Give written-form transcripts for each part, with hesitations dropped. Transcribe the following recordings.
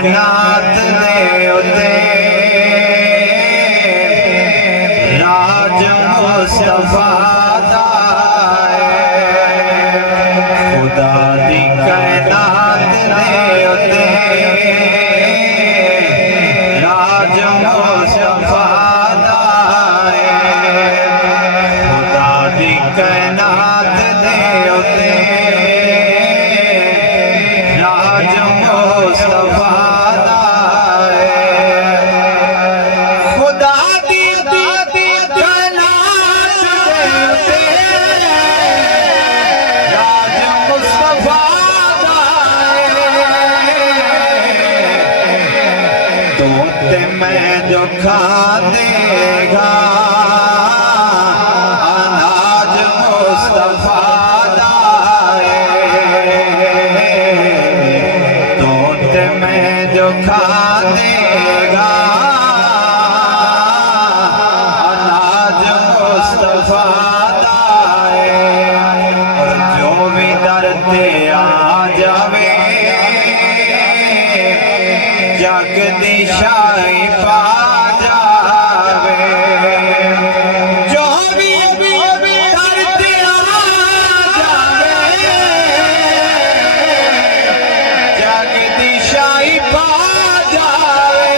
कायनात दे उते राज मुस्तफा दा खुदा दी कायनात दे उते राज मुस्तफा दा खुदा दी कायनात दे उते राज मुस्तफा दा खुदा दी कायनात दे उते राज मुस्तफा दा तो ते मैं जो खा देगा अनाज मुस्तफा दा तो ते मैं जो खा देगा अनाज मुस्तफा दा और जो भी दर ते आ जावे जग दी शाही पा जावे जो भी दर ते आ जावे जग दी शाही पा जावे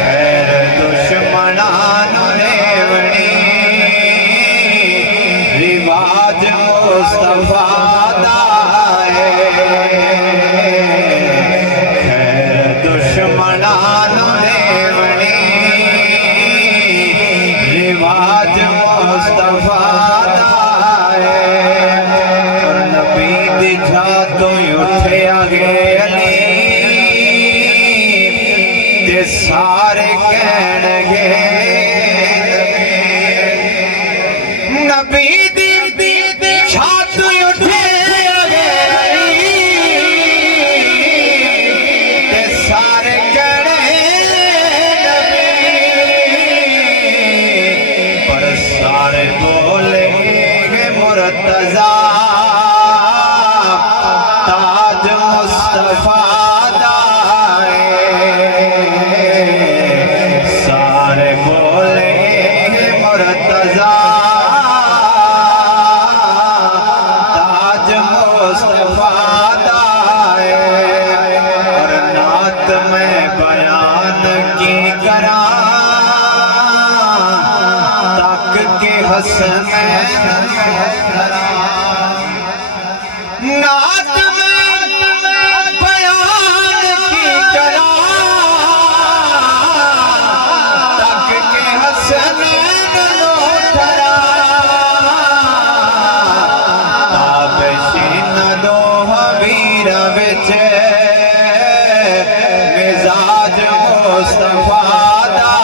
खैर दुश्मनां नूं लेवणी रिवाज मुस्तफा दा खैर दुश्मनां नूं लेवणी रिवाज मुस्तफा दा और नबी दी जातों उठिया गए ते सारे कहणगे नबी दी छात उठे ते सारे कहणे पर सारे बोले मुर्तजा ताज मुस्तफा दा सारे बोले मुर्तजा ताज मुस्तफा दा और नात में बयान की करा तक के हसनैन नात में बयान की करा तक के हसनैन नो ठरा ताबशीन दो हवीर विच मिजाज मुस्तफा दा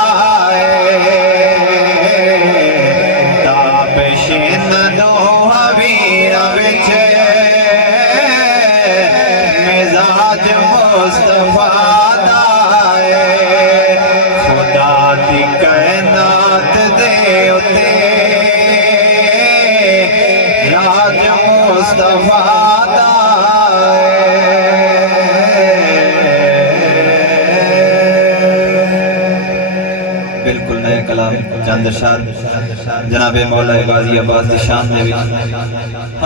ताबशीन दो हवीर विच मिजाज मुस्तफा दा खुदा दी कायनात दे उते राज मुस्तफा दा बिल्कुल नया कलाम चंद शार जनाबे मौला गाजी अब्बास दी शान दे विच